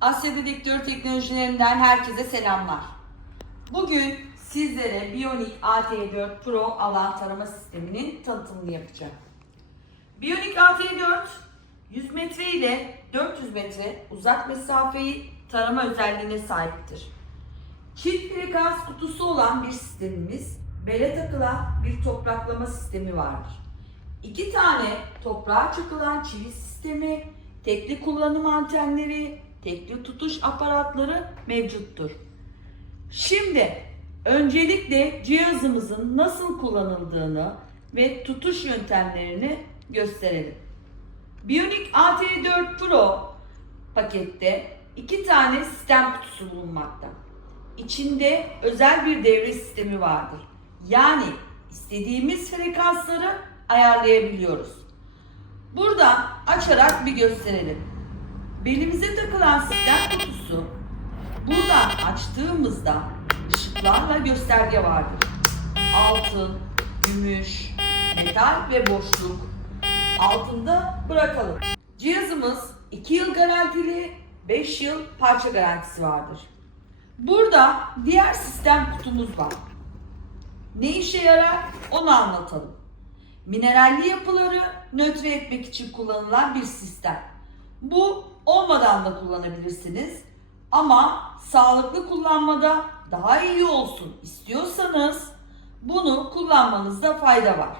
Asya Dedektör Teknolojilerinden herkese selamlar. Bugün sizlere Bionic AT4 Pro alan tarama sisteminin tanıtımını yapacağım. Bionic AT4 100 metre ile 400 metre uzak mesafeyi tarama özelliğine sahiptir. Çift frekans kutusu olan bir sistemimiz, bele takılan bir topraklama sistemi vardır. İki tane toprağa çakılan çivi sistemi, tekli kullanım antenleri, tekli tutuş aparatları mevcuttur. Şimdi öncelikle cihazımızın nasıl kullanıldığını ve tutuş yöntemlerini gösterelim. Bionic AT4 Pro pakette iki tane sistem kutusu bulunmakta. İçinde özel bir devre sistemi vardır. Yani istediğimiz frekansları ayarlayabiliyoruz. Burada açarak bir gösterelim. Belimize takılan sistem kutusu buradan açtığımızda ışıklarla gösterge vardır. Altın, gümüş, metal ve boşluk altında bırakalım. Cihazımız 2 yıl garantili, 5 yıl parça garantisi vardır. Burada diğer sistem kutumuz var. Ne işe yarar onu anlatalım. Mineralli yapıları nötr etmek için kullanılan bir sistem. Bu olmadan da kullanabilirsiniz. Ama sağlıklı kullanmada daha iyi olsun istiyorsanız bunu kullanmanızda fayda var.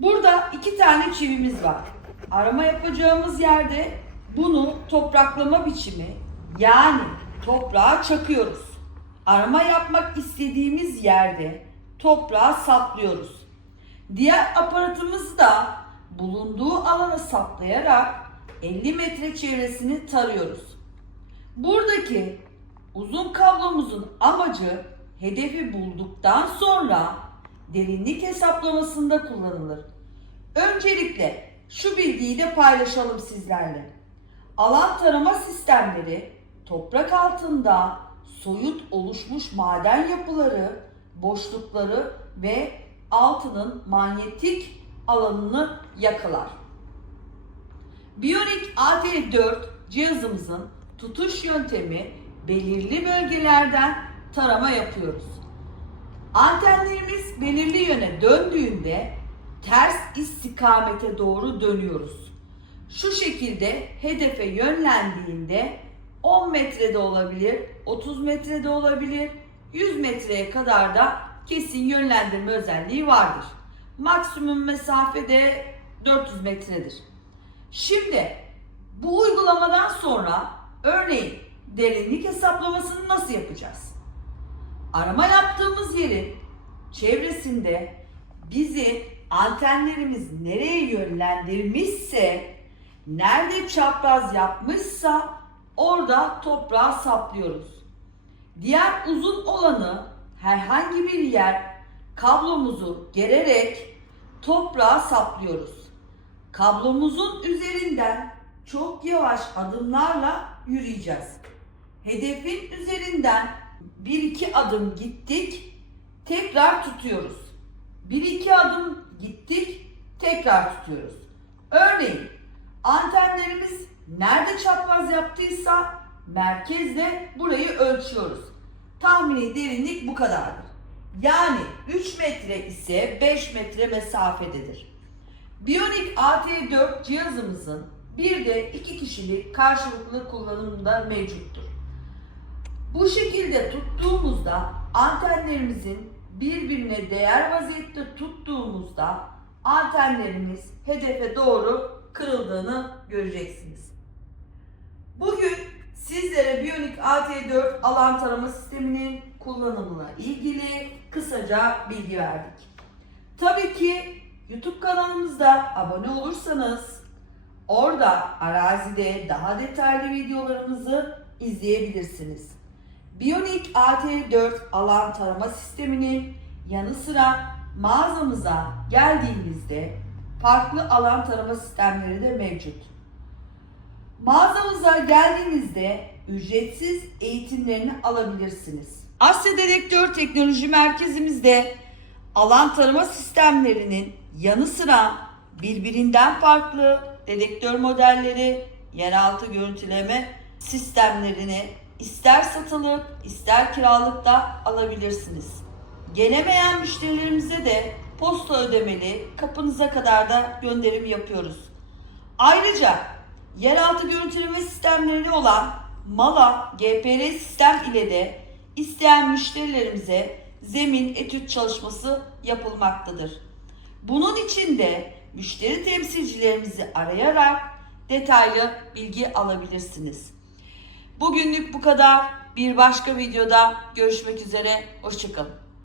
Burada iki tane çivimiz var. Arama yapacağımız yerde bunu topraklama biçimi yani toprağa çakıyoruz. Arama yapmak istediğimiz yerde toprağa saplıyoruz. Diğer aparatımızı da bulunduğu alana saplayarak 50 metre çevresini tarıyoruz. Buradaki uzun kablomuzun amacı hedefi bulduktan sonra derinlik hesaplamasında kullanılır. Öncelikle şu bilgiyi de paylaşalım sizlerle. Alan tarama sistemleri toprak altında soyut oluşmuş maden yapıları, boşlukları ve altının manyetik alanını yakalar. Bionic AT4 cihazımızın tutuş yöntemi belirli bölgelerden tarama yapıyoruz. Antenlerimiz belirli yöne döndüğünde ters istikamete doğru dönüyoruz. Şu şekilde hedefe yönlendiğinde 10 metrede olabilir, 30 metrede olabilir, 100 metreye kadar da kesin yönlendirme özelliği vardır. Maksimum mesafede 400 metredir. Şimdi bu uygulamadan sonra örneğin derinlik hesaplamasını nasıl yapacağız? Arama yaptığımız yerin çevresinde bizi antenlerimiz nereye yönlendirmişse, nerede çapraz yapmışsa orada toprağa saplıyoruz. Diğer uzun olanı herhangi bir yer kablomuzu gererek toprağa saplıyoruz. Kablomuzun üzerinden çok yavaş adımlarla yürüyeceğiz. Hedefin üzerinden bir iki adım gittik, tekrar tutuyoruz. Bir iki adım gittik, tekrar tutuyoruz. Örneğin antenlerimiz nerede çapraz yaptıysa merkezle burayı ölçüyoruz. Tahmini derinlik bu kadardır. Yani 3 metre ise 5 metre mesafededir. Bionic AT4 cihazımızın bir de iki kişilik karşılıklı kullanımda mevcuttur. Bu şekilde tuttuğumuzda antenlerimizin birbirine değer vaziyette tuttuğumuzda antenlerimiz hedefe doğru kırıldığını göreceksiniz. Bugün sizlere Bionic AT4 alan tarama sisteminin kullanımına ilgili kısaca bilgi verdik. Tabii ki YouTube kanalımızda abone olursanız orada arazide daha detaylı videolarımızı izleyebilirsiniz. Bionic AT4 alan tarama sisteminin yanı sıra mağazamıza geldiğinizde farklı alan tarama sistemleri de mevcut. Mağazamıza geldiğinizde ücretsiz eğitimlerini alabilirsiniz. Asya Dedektör Teknoloji Merkezimizde alan tarama sistemlerinin yanı sıra birbirinden farklı dedektör modelleri, yeraltı görüntüleme sistemlerini ister satılık ister kiralıkta alabilirsiniz. Gelemeyen müşterilerimize de posta ödemeli kapınıza kadar da gönderim yapıyoruz. Ayrıca yeraltı görüntüleme sistemleri olan Mala GPR sistem ile de isteyen müşterilerimize zemin etüt çalışması yapılmaktadır. Bunun için de müşteri temsilcilerimizi arayarak detaylı bilgi alabilirsiniz. Bugünlük bu kadar. Bir başka videoda görüşmek üzere. Hoşçakalın.